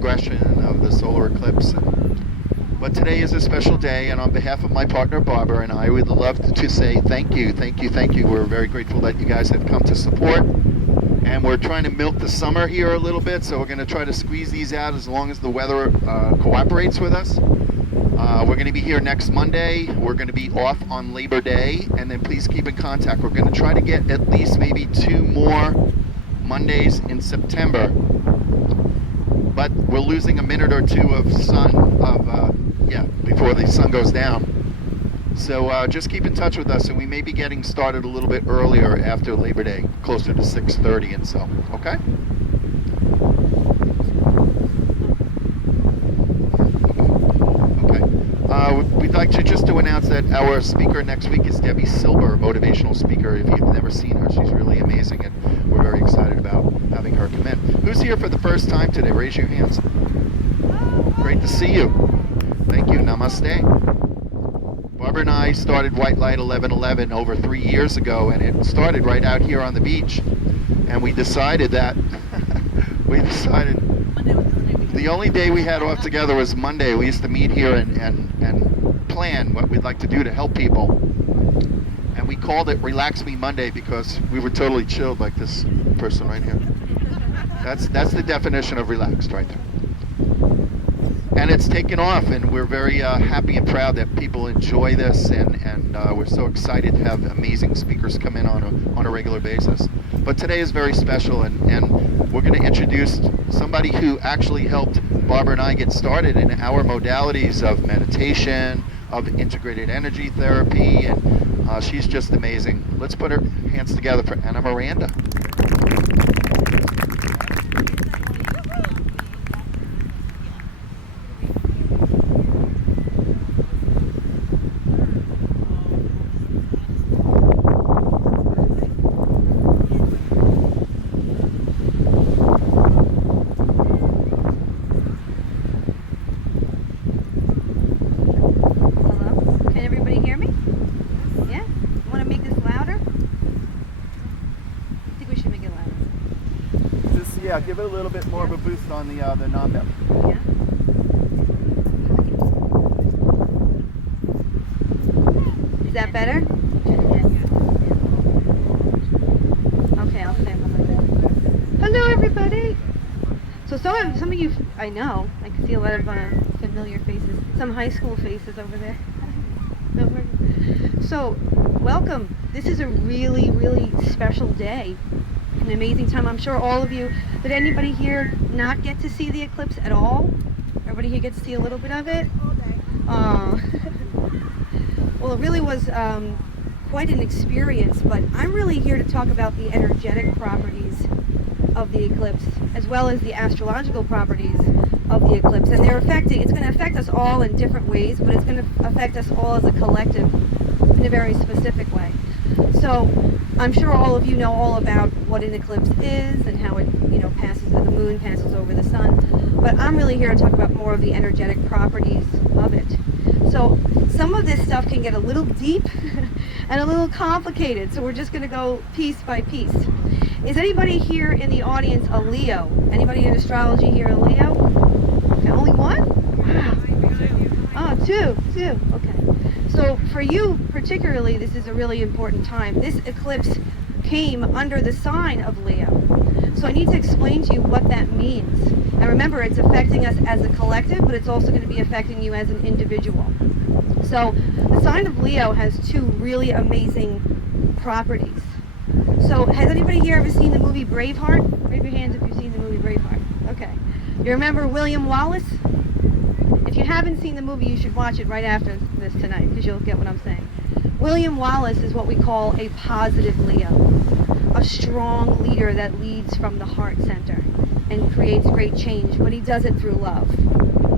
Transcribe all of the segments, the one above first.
progression of the solar eclipse. But today is a special day, and on behalf of my partner Barbara and I would love to say thank you. We're very grateful that you guys have come to support. And we're trying to milk the summer here a little bit, so we're going to try to squeeze these out as long as the weather cooperates with us. We're going to be here next Monday. We're going to be off on Labor Day, and then please keep in contact. We're going to try to get at least maybe 2 more Mondays in September, but we're losing a minute or 2 of before the sun goes down. So just keep in touch with us, and we may be getting started a little bit earlier after Labor Day, closer to 6:30 and so. Okay? We'd like to just to announce that our speaker next week is Debbie Silber, motivational speaker. If you've never seen her, she's really amazing, and we're very excited about having her come in. Who's here for the first time today? Raise your hands. Great to see you. Thank you. Namaste. Barbara and I started Whitelight 1111 over 3 years ago, and it started right out here on the beach. And we decided that the only day we had off together was Monday. We used to meet here and plan what we'd like to do to help people. And we called it Relax Me Monday because we were totally chilled, like this person right here. That's the definition of relaxed right there. And it's taken off, and we're very happy and proud that people enjoy this, and we're so excited to have amazing speakers come in on a regular basis. But today is very special, and we're going to introduce somebody who actually helped Barbara and I get started in our modalities of meditation, of integrated energy therapy, and she's just amazing. Let's put our hands together for Miranda. Yeah, give it a little bit more of a boost on the non-dep. Yeah. Is that better? Okay, I'll stand behind that. Hello, everybody. So some of you, I know, I can see a lot of familiar faces. Some high school faces over there. So, welcome. This is a really, really special day. An amazing time. I'm sure all of you, did anybody here not get to see the eclipse at all? Everybody here gets to see a little bit of it? Well, it really was quite an experience, but I'm really here to talk about the energetic properties of the eclipse, as well as the astrological properties of the eclipse. And it's going to affect us all in different ways, but it's going to affect us all as a collective in a very specific way. So I'm sure all of you know all about what an eclipse is and how it, the moon passes over the sun. But I'm really here to talk about more of the energetic properties of it. So some of this stuff can get a little deep and a little complicated. So we're just going to go piece by piece. Is anybody here in the audience a Leo? Anybody in astrology here a Leo? Okay, only one? Wow. Oh, two. Okay. So for you particularly, this is a really important time. This eclipse came under the sign of Leo. So I need to explain to you what that means. And remember, it's affecting us as a collective, but it's also going to be affecting you as an individual. So the sign of Leo has 2 really amazing properties. So has anybody here ever seen the movie Braveheart? Raise your hands if you've seen the movie Braveheart. Okay. You remember William Wallace? If you haven't seen the movie, you should watch it right after this tonight, because you'll get what I'm saying. William Wallace is what we call a positive Leo, a strong leader that leads from the heart center and creates great change, but he does it through love,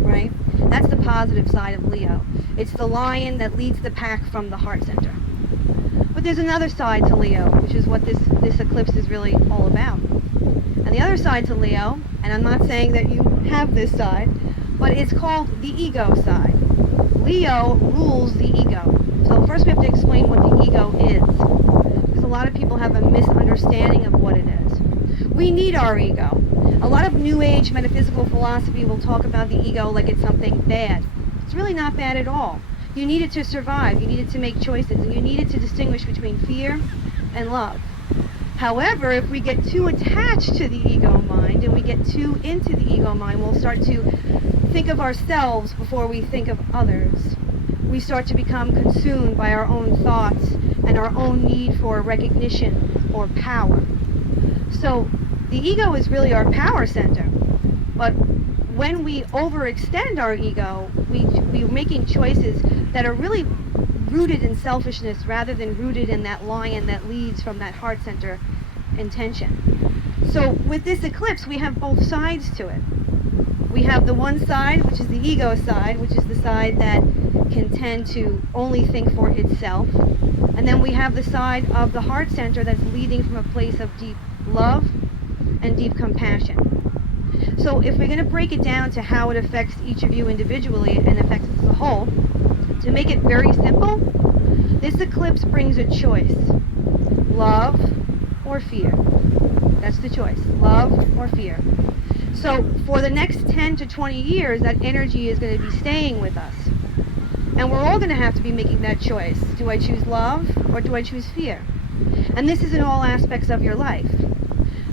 right? That's the positive side of Leo. It's the lion that leads the pack from the heart center. But there's another side to Leo, which is what this eclipse is really all about. And the other side to Leo, and I'm not saying that you have this side, but it's called the ego side. Leo rules the ego. So first we have to explain what the ego is, because a lot of people have a misunderstanding of what it is. We need our ego. A lot of New Age metaphysical philosophy will talk about the ego like it's something bad. It's really not bad at all. You need it to survive, you need it to make choices, and you need it to distinguish between fear and love. However, if we get too attached to the ego mind and we get too into the ego mind, we'll start to think of ourselves before we think of others. We start to become consumed by our own thoughts and our own need for recognition or power. So the ego is really our power center. But when we overextend our ego, we're making choices that are really rooted in selfishness rather than rooted in that lion that leads from that heart center intention. So with this eclipse, we have both sides to it. We have the one side, which is the ego side, which is the side that can tend to only think for itself. And then we have the side of the heart center that's leading from a place of deep love and deep compassion. So if we're going to break it down to how it affects each of you individually and affects us as a whole, to make it very simple, this eclipse brings a choice. Love or fear. That's the choice. Love or fear. So for the next 10 to 20 years, that energy is going to be staying with us. And we're all going to have to be making that choice. Do I choose love or do I choose fear? And this is in all aspects of your life.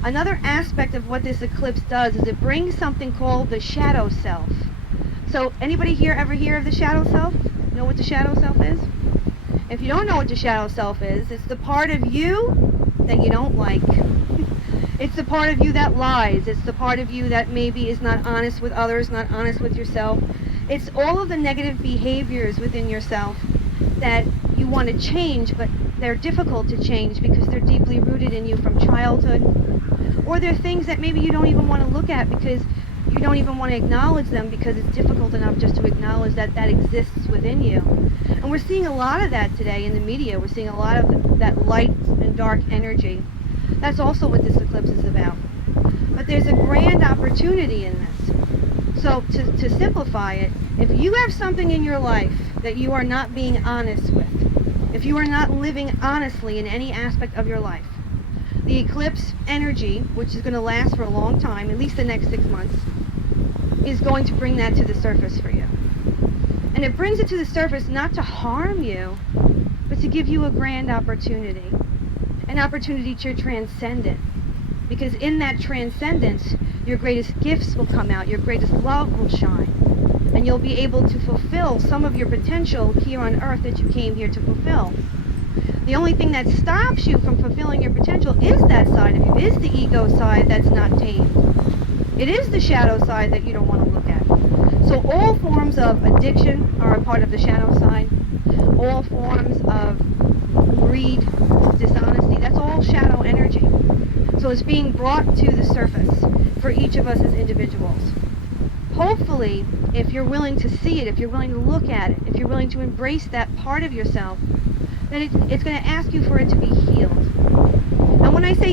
Another aspect of what this eclipse does is it brings something called the shadow self. So anybody here ever hear of the shadow self? Know what the shadow self is? If you don't know what the shadow self is, it's the part of you that you don't like. It's the part of you that lies. It's the part of you that maybe is not honest with others, not honest with yourself. It's all of the negative behaviors within yourself that you want to change, but they're difficult to change because they're deeply rooted in you from childhood. Or they're things that maybe you don't even want to look at because you don't even want to acknowledge them because it's difficult enough just to acknowledge that that exists within you. And we're seeing a lot of that today in the media. We're seeing a lot of that light and dark energy. That's also what this eclipse is about. But there's a grand opportunity in this. So to simplify it, if you have something in your life that you are not being honest with, if you are not living honestly in any aspect of your life, the eclipse energy, which is going to last for a long time, at least the next 6 months, is going to bring that to the surface for you. And it brings it to the surface not to harm you, but to give you a grand opportunity. An opportunity to transcend it. Because in that transcendence, your greatest gifts will come out, your greatest love will shine. And you'll be able to fulfill some of your potential here on earth that you came here to fulfill. The only thing that stops you from fulfilling your potential is that side of you, is the ego side that's not tamed. It is the shadow side that you don't want to look at. So all forms of addiction are a part of the shadow side. All forms of greed, dishonesty, that's all shadow energy. So it's being brought to the surface for each of us as individuals. Hopefully, if you're willing to see it, if you're willing to look at it, if you're willing to embrace that part of yourself, then it's going to ask you for it to be healed. And when I say